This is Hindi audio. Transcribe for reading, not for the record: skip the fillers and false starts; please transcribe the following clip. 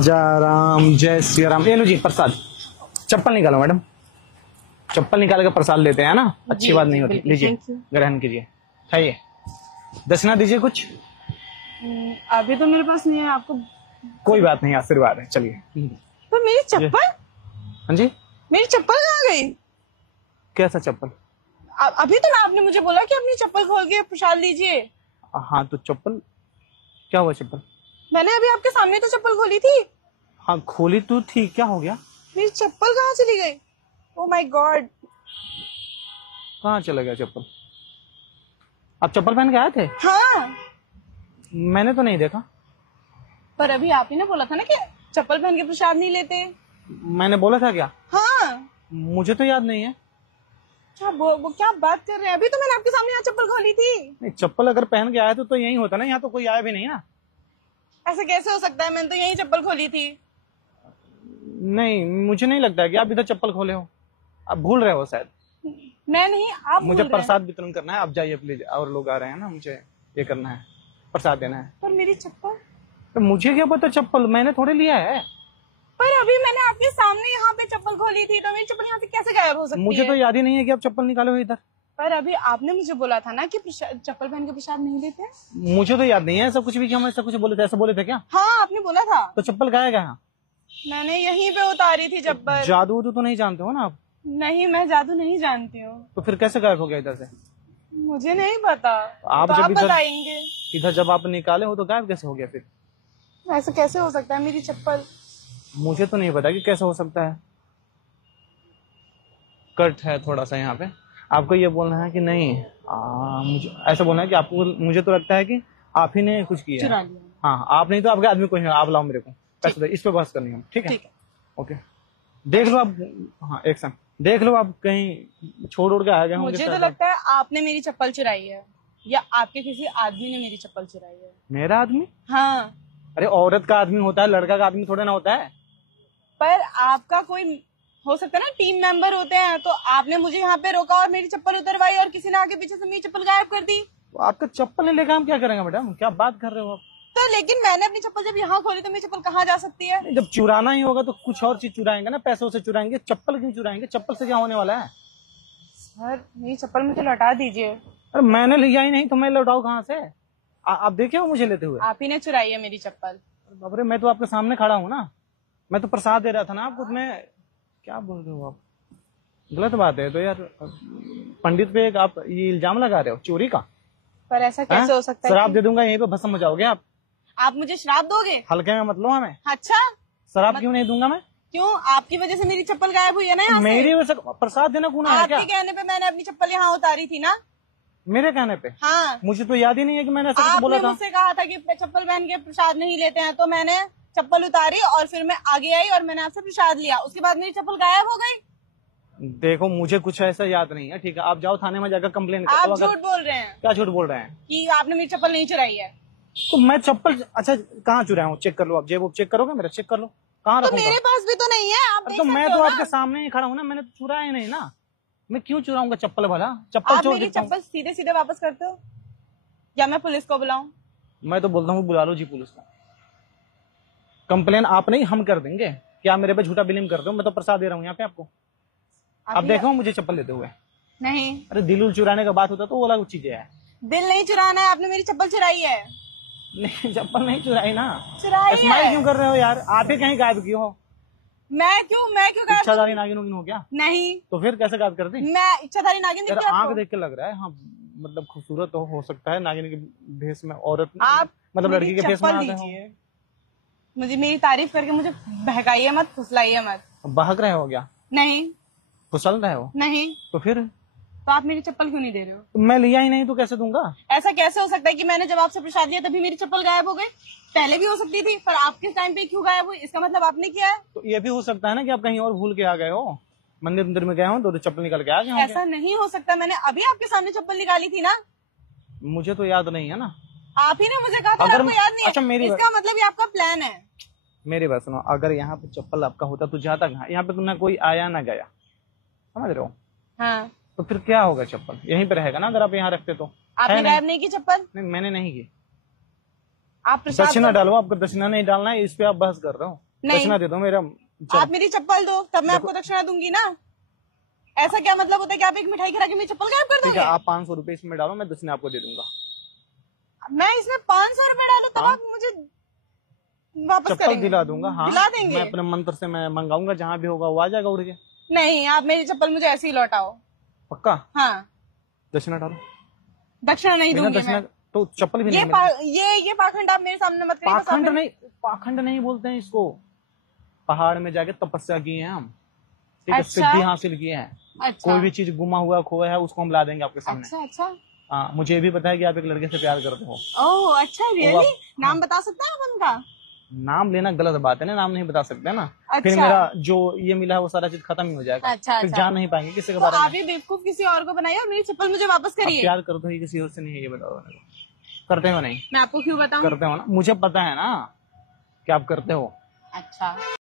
जय राम, जय श्री राम। ये लो जी प्रसाद। चप्पल निकालो मैडम, चप्पल निकाल कर प्रसाद लेते हैं ना, अच्छी बात नहीं होती। लीजिए, ग्रहण कीजिए, खाइए। दक्षिणा दीजिए कुछ। अभी तो मेरे पास नहीं है। आपको कोई बात नहीं, आशीर्वाद है। चलिए। तो मेरी चप्पल? हाँ जी, मेरी चप्पल कहाँ गई? कैसा चप्पल? अभी तो ना आपने मुझे बोला कि अपनी चप्पल खोल के प्रसाद लीजिए। हाँ तो चप्पल क्या हुआ? चप्पल मैंने अभी आपके सामने तो चप्पल खोली थी। हाँ खोली तो थी, क्या हो गया? मेरी चप्पल कहाँ चली गई? Oh my God. कहाँ चला गया चप्पल? आप चप्पल पहन के आए थे? हाँ, मैंने तो नहीं देखा। पर अभी आप ही ने बोला था ना कि चप्पल पहन के प्रसाद नहीं लेते। मैंने बोला था क्या? हाँ, मुझे तो याद नहीं है। क्या वो क्या बात कर रहे हैं? अभी तो मैंने आपके सामने यहाँ चप्पल खोली थी। नहीं, चप्पल अगर पहन के आया तो यही होता ना, यहाँ तो कोई आया भी नहीं ना। ऐसा कैसे हो सकता है? मैंने तो यही चप्पल खोली थी। नहीं, मुझे नहीं लगता है कि आप इधर चप्पल खोले हो। आप भूल रहे हो शायद। मैं नहीं, आप मुझे भूल रहे हैं। प्रसाद वितरण करना है, आप जाइए प्लीज। और लोग आ रहे हैं ना, मुझे ये करना है, प्रसाद देना है। पर मेरी चप्पल? तो मुझे क्या पता, चप्पल मैंने थोड़े लिया है। पर अभी मैंने आपके सामने यहाँ पे चप्पल खोली थी, तो मेरी चप्पल यहाँ से कैसे गायब हो सकती है? मुझे तो याद ही नहीं है कि आप चप्पल निकाले हो इधर। पर अभी आपने मुझे बोला था ना कि चप्पल पहन के प्रसाद नहीं लेते। मुझे तो याद नहीं है ऐसा कुछ भी कि हम ऐसा कुछ बोले थे। ऐसा बोले थे क्या? हाँ, आपने बोला था। तो चप्पल गायब है? मैंने यहीं पे उतारी थी चप्पल। जादू तो नहीं जानते हो ना आप? नहीं, मैं जादू नहीं जानती हूँ। तो फिर कैसे गायब हो गया इधर से? मुझे नहीं पता। आप तो जब आप इधर बताएंगे। इधर जब आप निकाले हो तो गायब कैसे हो गया फिर? ऐसा कैसे हो सकता है? मेरी चप्पल? मुझे तो नहीं पता कि कैसे हो सकता है। कट है थोड़ा सा यहाँ पे। आपको ये बोलना है कि नहीं, मुझे ऐसा बोलना है कि आपको, मुझे तो लगता है कि आप ही ने कुछ किया चुरा है। लिया। हाँ, आप नहीं तो आपके आदमी कोई है। आप लाओ मेरे को पैसे दो, इस पे बहस करनी है। ठीक है? ठीक है। ओके, देख लो आप। हाँ, एक सेकंड देख लो आप, कहीं छोड़ उड़ के आ गए होंगे मुझे तो शायद। लगता है आपने मेरी चप्पल चुराई है, या आपके किसी आदमी ने मेरी चप्पल चुराई है। मेरा आदमी? हाँ, अरे औरत का आदमी होता है, लड़का का आदमी थोड़ा ना होता है। पर आपका कोई हो सकता है ना, टीम मेंबर होते हैं। तो आपने मुझे यहाँ पे रोका और मेरी चप्पल उतरवाई, और किसी ने आगे पीछे से मेरी चप्पल गायब कर दी। तो आपका चप्पल नहीं लेकर हम क्या करेंगे मैडम? क्या बात कर रहे हो आप? तो लेकिन मैंने अपनी चप्पल जब यहाँ खोली तो मेरी चप्पल कहाँ जा सकती है? जब चुराना ही होगा तो कुछ और चीज चुराएंगे ना, पैसों से चुराएंगे। चप्पल क्यों चुराएंगे? चप्पल से क्या होने वाला है? सर, मेरी चप्पल मुझे लौटा दीजिए। अरे मैंने लिया ही नहीं तो मैं लौटाऊं कहाँ से? आप देखे हो मुझे लेते हुए? आप ही ने चुराई है मेरी चप्पल। बाप रे, मैं तो आपके सामने खड़ा हूँ ना। मैं तो प्रसाद दे रहा था ना आपको। मैं क्या बोल रहे हो आप? गलत बात है तो यार। पंडित पे एक आप ये इल्जाम लगा रहे हो चोरी का। पर ऐसा कैसे हो सकता है? शराब दे दूंगा, यहीं पे भस्म हो जाओगे आप। आप मुझे श्राप दोगे? हल्के में मत लो हमें। अच्छा, शराब क्यों नहीं दूंगा मैं? क्यों? आपकी वजह से मेरी चप्पल गायब हुई है ना यहाँ से। मेरी वजह से प्रसाद देना गुनाह है क्या? आपके कहने पे मैंने अपनी चप्पल यहाँ उतारी थी ना। मेरे कहने पे? हाँ, मुझे तो याद ही नहीं है कि मैंने ऐसा कुछ आपने बोला था। मुझसे कहा था कि चप्पल पहन के प्रसाद नहीं लेते हैं, तो मैंने चप्पल उतारी और फिर मैं आगे आई और मैंने आपसे प्रसाद लिया। उसके बाद मेरी चप्पल गायब हो गई। देखो, मुझे कुछ ऐसा याद नहीं है। ठीक है, आप जाओ थाने में जाकर कंप्लेन करो। आप झूठ बोल रहे हैं क्या झूठ बोल रहे हैं? कि आपने मेरी चप्पल नहीं चुराई है। तो मैं चप्पल, अच्छा कहाँ चुराया हूँ? चेक कर लो आप, जेब चेक करोगे मेरा? चेक कर लो कहाँ तो रखूंगा। मेरे पास भी तो नहीं है। आप तो मैं तो आपके सामने ही खड़ा हूँ ना। मैंने तो चुराया ही नहीं ना। मैं क्यों चुराऊंगा चप्पल भला? चप्पल आप चोर मेरी देता हूँ। चप्पल सीधे सीधे वापस करते हो, या मैं पुलिस को बुलाऊं? मैं तो बोलता हूँ बुला लो जी पुलिस को। कंप्लेन आप नहीं, हम कर देंगे। क्या मेरे पे झूठा बिलीव कर रहे हो? मैं तो प्रसाद दे रहा हूँ यहाँ पे आपको। अब देखो मुझे चप्पल लेते हुए। नहीं, अरे दिल उल चुराने का बात होता तो वो अलग चीजें है। दिल नहीं चुराना है। आपने मेरी चप्पल चुराई है। नहीं, चप्पल नहीं चुराई ना। चुराई स्माइल है। क्यों कर रहे हो यार? आप ही कहीं गायब क्यों हो? मैं क्यों गायब? इच्छाधारी नागिन उगिन हो क्या? नहीं, तो फिर कैसे गायब कर दी? मैं इच्छाधारी नागिन यार दिखती है आंख आपको? देख के लग रहा है। हाँ, मतलब खूबसूरत तो हो सकता है नागिन के भेष में औरत, आप मतलब लड़की के भेष में आते दीजिए। मुझे मेरी तारीफ करके मुझे बहकाइए मत, फुसलाइए मत। हो। बहक रहे हो क्या? नहीं, फुसल रहे हो? नहीं। तो फिर तो आप मेरी चप्पल क्यों नहीं दे रहे हो? तो मैं लिया ही नहीं तो कैसे दूंगा? ऐसा कैसे हो सकता है कि मैंने जब आपसे प्रसाद लिया तभी मेरी चप्पल गायब हो गई? पहले भी हो सकती थी, पर आपके टाइम पे क्यों गायब हुई? इसका मतलब आपने किया है। तो ये भी हो सकता है ना कि आप कहीं और भूल के आ गए हो, मंदिर में गए हो तो चप्पल निकल के आ गए होंगे। ऐसा नहीं हो सकता। मैंने अभी आपके सामने चप्पल निकाली थी ना। मुझे तो याद नहीं है ना। आप ही ने मुझे कहा था, अगर आपको याद नहीं है? अच्छा, इसका मतलब ये आपका प्लान है। मेरी बात सुनो। अगर यहाँ पे चप्पल आपका होता तो जाता कहाँ? यहाँ पे तो ना कोई आया ना गया, समझ रहे हो? हाँ, तो फिर क्या होगा? चप्पल यहीं पे रहेगा ना अगर आप यहाँ रखते तो। आपने गायब नहीं की चप्पल? नहीं, मैंने नहीं की। आप प्रसाद दक्षिणा डालो। आपको दक्षिणा नहीं डालना है, इस पे आप बहस कर रहे हो। नहीं। दक्षिणा दे दो मेरा। आप मेरी चप्पल दो तब मैं आपको दक्षिणा दूंगी ना। ऐसा क्या मतलब होता है कि आप एक मिठाई खिला के मेरी चप्पल गायब कर ठीक है, दोगे? आप 500 रुपए इसमें डालो, मैं दक्षिणा आपको दे दूंगा। मैं इसमें 500 रुपए डालू तब हाँ? आप मुझे वापस चप्पल करेंगे? दिला दूंगा। हाँ, दिला देंगे? मैं अपने मंत्र से मैं मंगाऊंगा, जहाँ भी होगा वो आ जाएगा उड़ के। नहीं, आप मेरी चप्पल मुझे ऐसे ही लौटाओ। पक्का? हाँ, दक्षिणा डालो। दक्षिणा नहीं बिना दूंगी दक्षिणा मैं। तो चप्पल भी नहीं ये मिलेगी। ये पाखंड आप मेरे सामने मत करिए। पाखंड नहीं, पाखंड नहीं बोलते हैं इसको। पहाड़ में जाके तपस्या किए हैं हम, ठीक है, अच्छा। सिद्धि हासिल किए हैं। अच्छा, कोई भी चीज गुमा हुआ खोया है उसको हम ला देंगे आपके सामने। अच्छा, अच्छा। हाँ, मुझे ये भी पता है कि आप एक लड़के से प्यार करते हो। ओह, अच्छा, रियली? नाम बता सकते हैं आप उनका? नाम लेना गलत बात है ना, नाम नहीं बता सकते ना। फिर अच्छा। मेरा जो ये मिला है वो सारा चीज खत्म ही हो जाएगा। अच्छा, फिर अच्छा। जान नहीं पाएंगे किसी के तो बारे में। आप ही बेवकूफ किसी और को बनाइए और मेरी चप्पल मुझे वापस आप करिए। प्यार करते हो, ये किसी और से नहीं है, ये बताओ मेरे को। करते हो नहीं? मैं आपको क्यों बताऊं? करते हो ना, मुझे पता है ना कि आप करते हो। अच्छा।